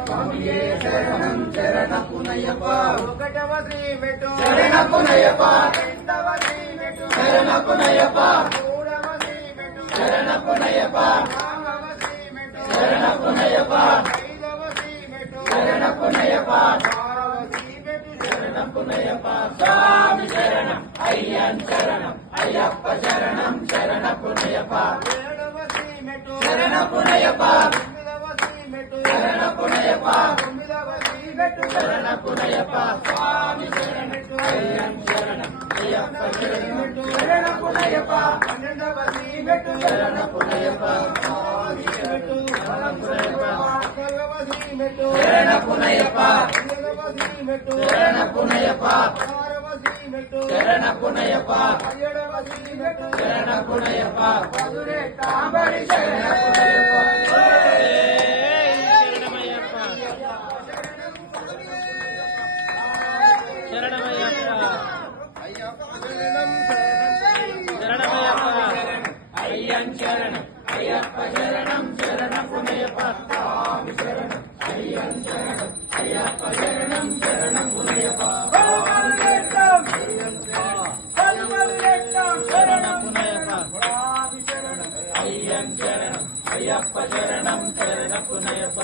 స్వామియే శరణం శరణపునయ్యప్ప ఒకటవ శ్రీమెట్టు శరణపునయ్యప్ప రెండవ శ్రీమెట్టు శరణపునయ్యప్ప మూడవ శ్రీమెట్టు శరణపునయ్యప్ప నాలుగవ శ్రీమెట్టు శరణపునయ్యప్ప ఐదవ శ్రీమెట్టు శరణపునయ్యప్ప ఆరవ శ్రీమెట్టు శరణపునయ్యప్ప స్వామి శరణం అయ్యన్ శరణం అయ్యప్ప శరణం శరణపునయ్యప్ప ఏడవ శ్రీమెట్టు శరణపునయ్యప్ప శరణపునయ్యప్ప తొమ్మిదవ శ్రీమెట్టు శరణపునయ్యప్ప స్వామి శరణం అయ్యన్ శరణం అయ్యప్ప శరణం శరణపునయ్యప్ప పన్నెండవ శ్రీమెట్టు శరణపునయ్యప్ప స్వామి శరణం పదవ శ్రీమెట్టు శరణపునయ్యప్ప పన్నెండవ శ్రీమెట్టు శరణపునయ్యప్ప ఆరవ శ్రీమెట్టు శరణపునయ్యప్ప ఏడవ శ్రీమెట్టు శరణపునయ్యప్ప పదునే తాంబడి శరణపునయ్యప్ప అయ్యన్ శరణం అయ్యప్ప శరణం శరణపునయ్యప్ప స్వామి శరణం అయ్యన్ శరణం అయ్యప్ప శరణం శరణపునయ్యప్ప శరణపునయ్యప్ప స్వామి శరణం అయ్యన్ శరణం అయ్యప్ప శరణం శరణపునయ్యప్ప